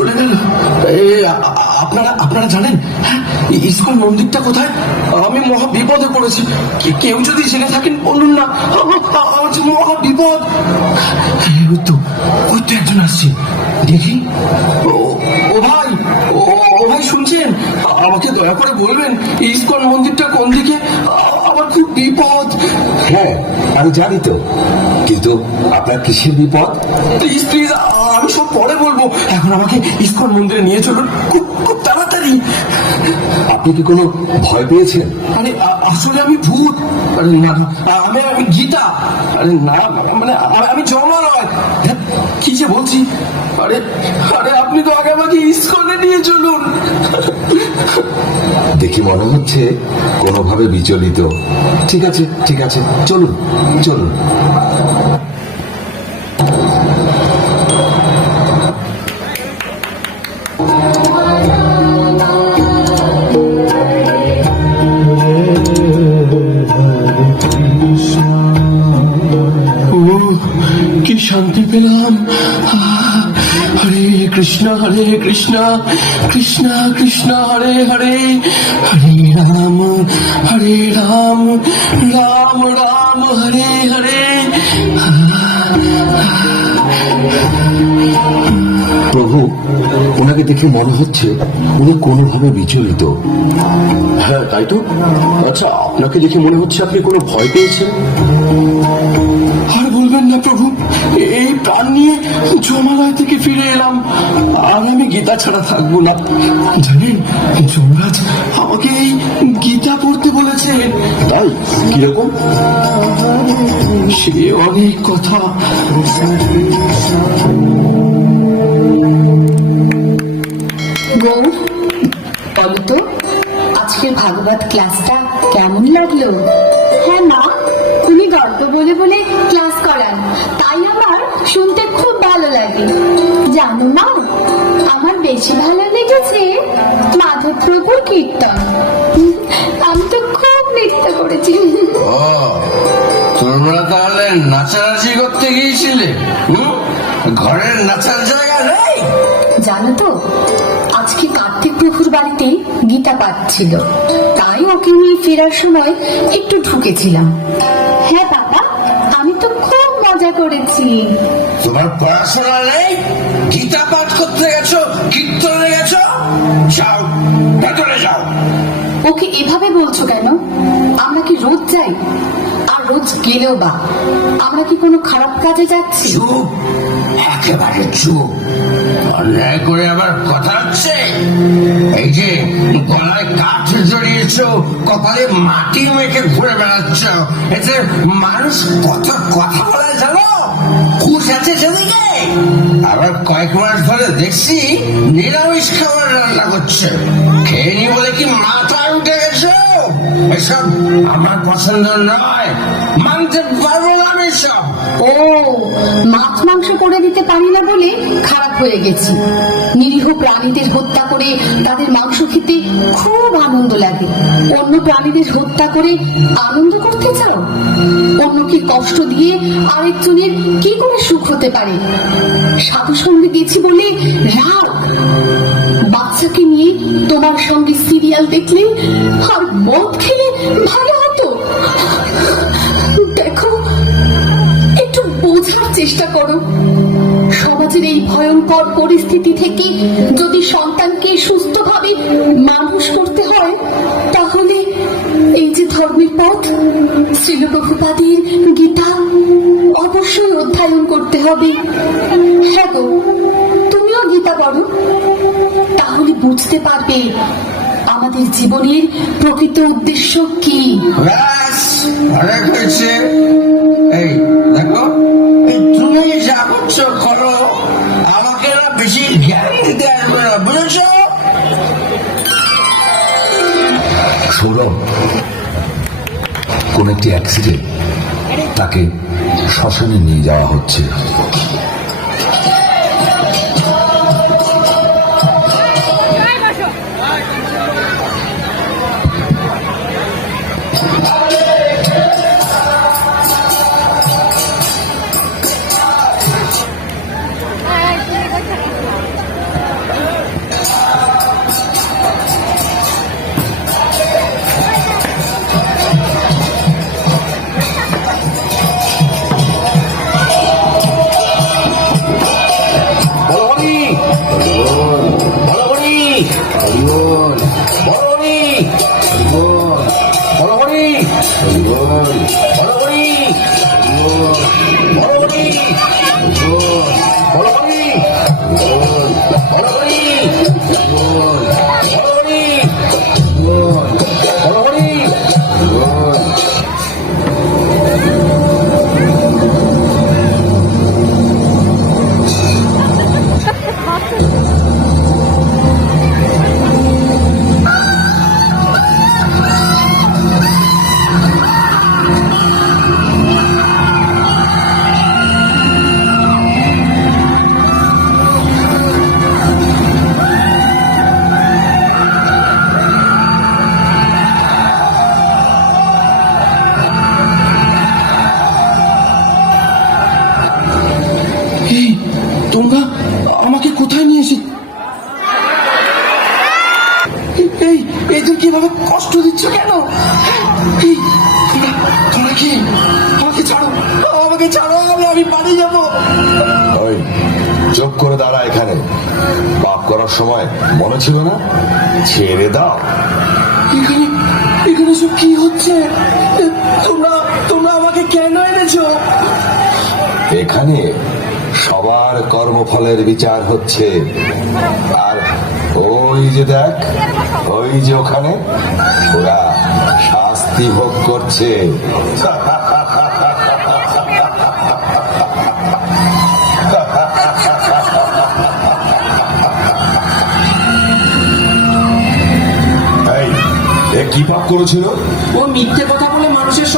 চলে গেল। আপনারা আপনারা জানেন? হ্যাঁ মন্দিরটা কোথায়? আমি মহা বিপদে পড়েছি। কেউ যদি জেনে থাকেন বলুন না। আমার যে মহা বিপদ। হ্যাঁ, ওই তো ওই তো একজন আসছে। দেখি। ও ভাই ও ভাই শুনছেন? আমাকে দয়া করে বলবেন ইস্কন মন্দিরটা কোন দিকে? আমার খুব বিপদ। হ্যাঁ আমি জানি তো। কিন্তু আপনার কিসের বিপদ? আমি সব পরে বলব। এখন আমাকে ইস্কন মন্দিরে নিয়ে চলুন। খুব খুব আপনি কি কোনো ভয় পেয়েছেন? আরে আসলে আমি ভূত। আরে না আমি আমি গীতা। আরে না মানে আমি জমা নয়। কি যে বলছি? আরে আরে আপনি তো আগে আমাকে ইস্কনে নিয়ে চলুন। দেখি মনে হচ্ছে কোনোভাবে বিচলিত। ঠিক আছে ঠিক আছে চলুন চলুন। শান্তি পেলাম। হরে কৃষ্ণ হরে কৃষ্ণ কৃষ্ণ কৃষ্ণ, হরে হরে। হরে রাম হরে রাম রাম রাম, হরে হরে। প্রভু, ওনাকে দেখে মনে হচ্ছে উনি কোনোভাবে বিচলিত। হ্যাঁ তাই তো? আচ্ছা আপনাকে দেখে মনে হচ্ছে আপনি কোনো ভয় পেয়েছেন? প্রভু, এই প্রাণ নিয়ে জমালয় থেকে ফিরে এলাম। আর আমি গীতা ছাড়া থাকব না। জানেন, যমরাজ আমাকে এই গীতা পড়তে বলেছে। তাই কীরকম? সে অনেক কথা। গৌর, বলো তো, আজকের ভাগবত ক্লাসটা কেমন লাগল? গল্প বলে বলে ক্লাস করান। তাই আমার শুনতে খুব ভালো লাগে। জানো না আমার বেশি ভালো লেগেছে মাধব প্রভুর কীর্তন আমি তো খুব নৃত্য করেছি। তোমরা তাহলে নাচানাচি করতে গিয়েছিলে? ঘরের নাচার জায়গা নেই? জানো তো আজকে কার্তিক প্রভুর বাড়িতে গীতা পাঠ ছিল। তাই ওকে নিয়ে ফেরার সময় একটু ঢুকেছিলাম। হ্যাঁ মজা করেছি। তোমার পড়াশোনা নেই গীতা পাঠ করতে গেছো কীর্তনে গেছো? যাও ভেতরে যাও। ওকে এভাবে বলছো কেন? আমরা কি রোজ যাই? আর রোজ গেলেও বা? আমরা কি কোনো খারাপ কাজে যাচ্ছি? চুপ একেবারে চুপ। অন্যায় করে আবার কথা হচ্ছে? এই যে গলায় কাঠ জড়িয়েছ, কপালে মাটি মেখে ঘুরে বেড়াচ্ছ, এতে মানুষ কত কথা বলে জানো? খুশ আছে সেদিকে। আবার কয়েক মাস ধরে দেখছি নিরামিষ খাবার রান্না করছে। খেয়ে নি বলে কি গেছো এসব আমার পছন্দ নয়। মানতে পারব না আমি ও, মাছ মাংস করে দিতে পারি না বলে খারাপ হয়ে গেছি। নিরীহ প্রাণীদের হত্যা করে তাদের মাংস খেতে খুব আনন্দ লাগে। অন্য প্রাণীদের হত্যা করে আনন্দ করতে চাও? অন্যকে কষ্ট দিয়ে আরেকজনের কি করে সুখ হতে পারে? সাধু সঙ্গে গেছি বলে রাগ। বাচ্চাকে নিয়ে তোমার সঙ্গে সিরিয়াল দেখলে আর মদ খেলে ভালো হতো। দেখো, একটু বোঝার চেষ্টা করো। সমাজের এই ভয়ঙ্কর পরিস্থিতি থেকে যদি সন্তানকে সুস্থভাবে মানুষ করতে হয়, তাহলে এই যে ধর্মের পথ, শ্রীলপ্রভুপাদের গীতা অবশ্যই অধ্যয়ন করতে হবে। হ্যাঁ গো তুমিও গীতা পড়ো। তাহলে বুঝতে পারবে আমাদের জীবনের প্রকৃত উদ্দেশ্য কি? ব্যাস অনেক হয়েছে এই দেখো তুমি যা করছ করো আমাকে না বেশি জ্ঞান দিতে আসবে না বুঝেছ? সৌরভ কোন একটি অ্যাক্সিডেন্ট তাকে শ্মশানে নিয়ে যাওয়া হচ্ছে। কোথায় নিয়ে এসে এই এদের কীভাবে কষ্ট দিচ্ছ কেন? তোমরা কি আমাকে ছাড়ো? আমাকে ছাড়ো আমি আমি বাড়ি যাব। ওই চোখ করে দাঁড়া এখানে। পাপ করার সময় মনে ছিল না? ছেড়ে দাও। এখানে এখানে সব কি হচ্ছে? তোমরা তোমরা আমাকে কেন এনেছো? এখানে সবার কর্মফলের বিচার হচ্ছে। আর ওই যে দেখ ওই যে ওখানে ওরা শাস্তি ভোগ করছে। এই, কি পাপ করেছিল? ও মিথ্যে কথা বলে মানুষের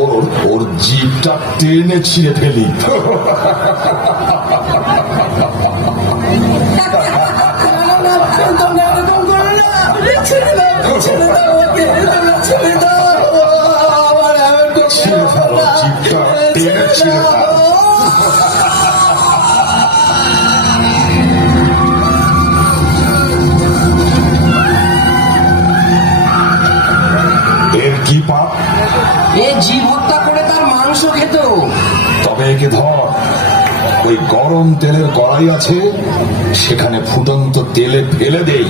ওর ওর জিপটা টেনে ছিঁড়ে ফেলি। ওই গরম তেলের কড়াই আছে, সেখানে ফুটন্ত তেলে ফেলে দেই।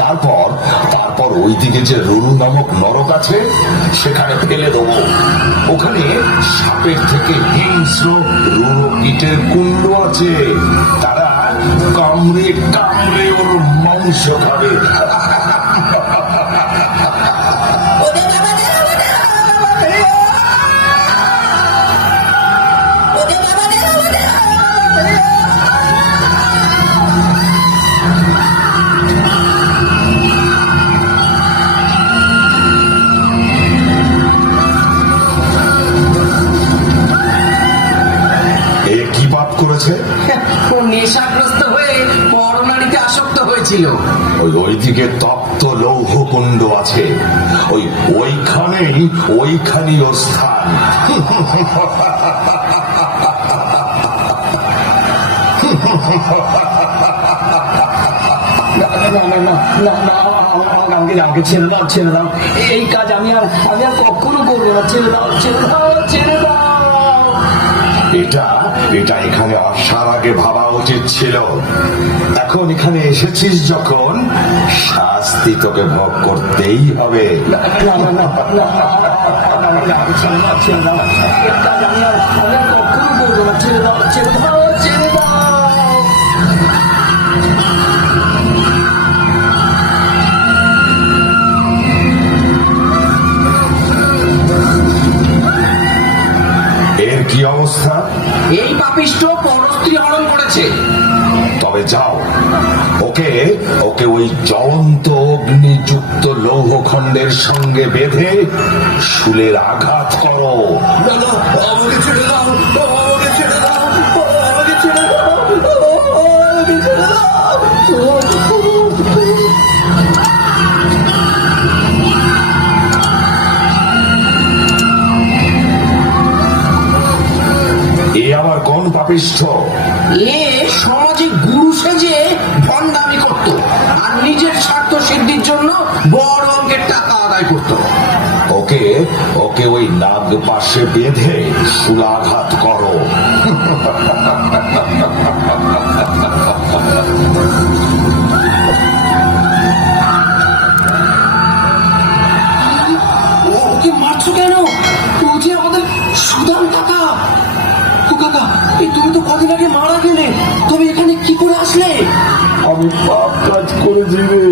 তারপর তারপর ওইদিকে যে রুরু নামক নরক আছে, সেখানে ফেলে দেবো। ওখানে সাপের থেকে হিংস্র রুরু ইটের কুণ্ড আছে। তারা কামড়ে কামড়ে ওর মাংস খাবে। হয়েছিল ওই ওইদিকে তপ্ত লৌহ কুণ্ড আছে ওই ওইখানেই ওইখানেই ওর স্থান না না না না না না আমাকে ছেড়ে দাও ছেড়ে দাও এই কাজ আমি আর আমি আর কখনো করব না ছেড়ে দাও ছেড়ে দাও ছেড়ে এটা এটা এখানে আসার আগে ভাবা উচিত ছিল এখন এখানে এসেছিস যখন শাস্তি তোকে ভোগ করতেই হবে না না না না না ছেড়ে দাও দাও কি অবস্থা? এই পাপিষ্ট পরস্ত্রী হরণ করেছে। তবে যাও। ওকে ওকে ওই জ্বলন্ত অগ্নিযুক্ত লৌহখণ্ডের সঙ্গে বেঁধে শুলের আঘাত করো। ছেড়ে দাও। ধনকাপিষ্ঠ এ সমাজে গুরু সেজে ভণ্ডামি করত আর নিজের স্বার্থ সিদ্ধির জন্য বড় অঙ্কের টাকা আদায় করত। ওকে ওকে ওই নাগ পাশে বেঁধে সুলাঘাত করো। কেন? তুমি তো কদিন আগে মারা গেলে তুমি এখানে কি করে আসলে? আমি পাপ কাজ করে রে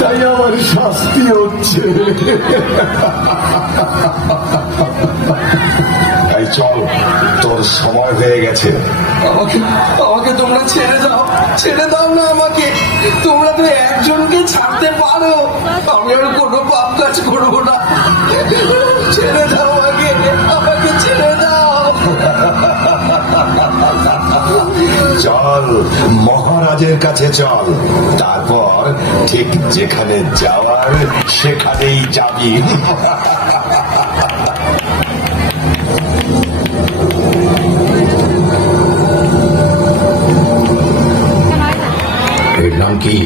তাই আমার শাস্তি হচ্ছে। তাই চল তোর সময় হয়ে গেছে। আমাকে আমাকে তোমরা ছেড়ে দাও ছেড়ে দাও না আমাকে। তোমরা তো একজনকে ছাড়তে পারো। আমি আর কোনো পাপ কাজ করব না। ছেড়ে দাও আমাকে আমাকে ছেড়ে দাও। চল মহারাজের কাছে চল। তারপর ঠিক যেখানে যাওয়ার সেখানেই যাবি। কি?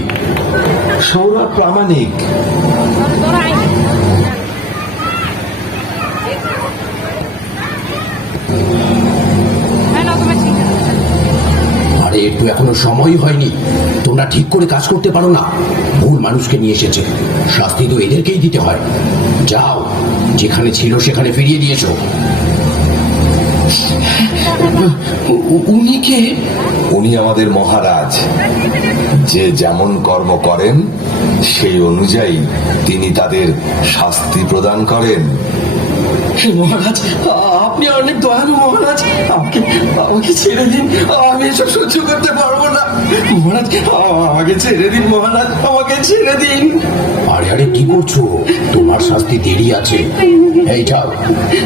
সৌরভ প্রামাণিক। আরে একটু এখনও সময় হয়নি। তোমরা ঠিক করে কাজ করতে পারো না। ভুল মানুষকে নিয়ে এসেছে। শাস্তি তো এদেরকেই দিতে হয়। যাও যেখানে ছিল সেখানে ফিরিয়ে দিয়েছ। উনি কে? উনি আমাদের মহারাজ। যে যেমন কর্ম করেন সেই অনুযায়ী তিনি তাদের শাস্তি প্রদান করেন। মহারাজ আপনি অনেক দয়ালু মহারাজ। আমাকে আমাকে ছেড়ে দিন। আমি এসব সহ্য করতে পারব না। মহারাজ আমাকে ছেড়ে দিন মহারাজ। আমাকে ছেড়ে দিন। আরে আরে কি করছ? তোমার শাস্তি দেরি আছে। এই যাও।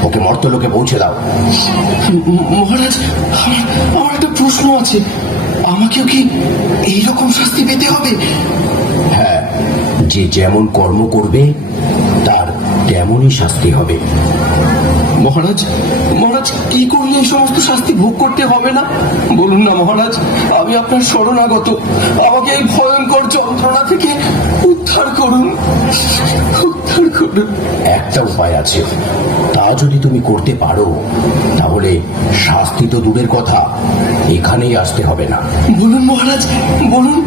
ওকে মর্তলোকে পৌঁছে দাও। মহারাজ আমার একটা প্রশ্ন আছে। আমাকেও কি এইরকম শাস্তি পেতে হবে? হ্যাঁ যে যেমন কর্ম করবে তার তেমনই শাস্তি হবে। মহারাজ? মহারাজ কি করলে এই সমস্ত শাস্তি ভোগ করতে হবে না? বলুন না মহারাজ আমি আপনার শরণাগত। আমাকে এই ভয়ঙ্কর যন্ত্রণা থেকে উদ্ধার করুন। উদ্ধার করুন। একটা উপায় আছে। তা যদি তুমি করতে পারো তাহলে শাস্তি তো দূরের কথা। এখানেই আসতে হবে না। বলুন মহারাজ বলুন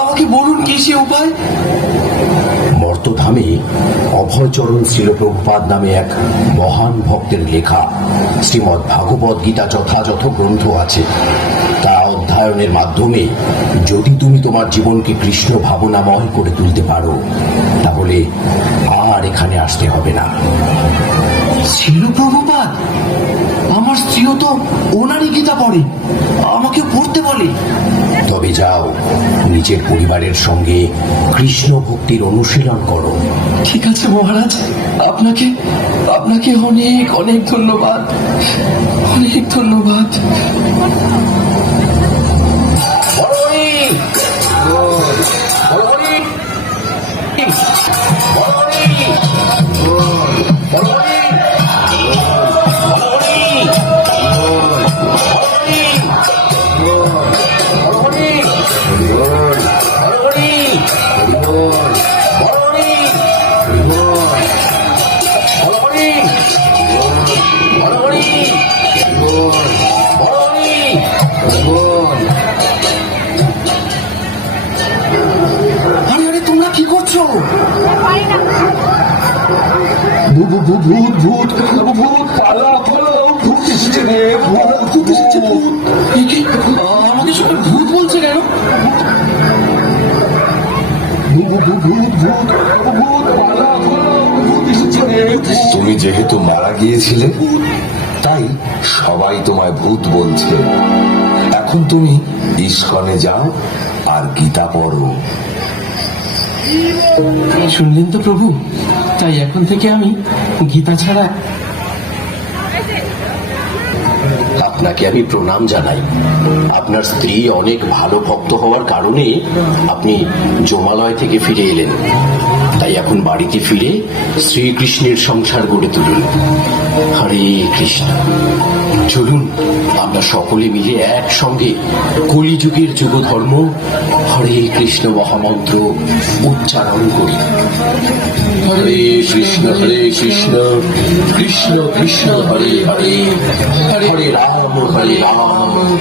আমাকে বলুন কি সে উপায়? মর্তধামে অভয়চরণ শিলপ্রভুপাদ নামে এক মহান ভক্তের লেখা শ্রীমৎ ভাগবত গীতা যথাযথ গ্রন্থ আছে। তা অধ্যয়নের মাধ্যমে যদি তুমি তোমার জীবনকে কৃষ্ণ ভাবনাময় করে তুলতে পারো, তাহলে আর এখানে আসতে হবে না। ছিল প্রভুপাত আমার স্ত্রীও তো ওনারই গীতা পড়ে আমাকে পড়তে বলে। তবে যাও, নিজের পরিবারের সঙ্গে কৃষ্ণ ভক্তির অনুশীলন করো। ঠিক আছে মহারাজ, আপনাকে আপনাকে অনেক অনেক ধন্যবাদ অনেক ধন্যবাদ। ভূত ভূত ভূত ভূত ভূত পালা পালা ভূত এসেছে রে ভূত ভূত এসেছে ভূত কি আমাকে সবাই ভূত বলছে কেন? তুমি যেহেতু মারা গিয়েছিলে তাই সবাই তোমায় ভূত বলছে। এখন তুমি ইস্কনে যাও আর গীতা পড়ো। শুনলেন তো প্রভু তাই এখন থেকে আমি গীতা ছাড়া আপনাকে আমি প্রণাম জানাই। আপনার স্ত্রী অনেক ভালো ভক্ত হওয়ার কারণে আপনি জমালয় থেকে ফিরে এলেন। তাই এখন বাড়িতে ফিরে শ্রীকৃষ্ণের সংসার গড়ে তুলুন। হরে কৃষ্ণ। চলুন আমরা সকলে মিলে একসঙ্গে কলিযুগের যুগ ধর্ম হরে কৃষ্ণ মহামন্ত্র উচ্চারণ করি। হরে কৃষ্ণ হরে কৃষ্ণ কৃষ্ণ কৃষ্ণ হরে হরে। হরে রাম হরে রাম।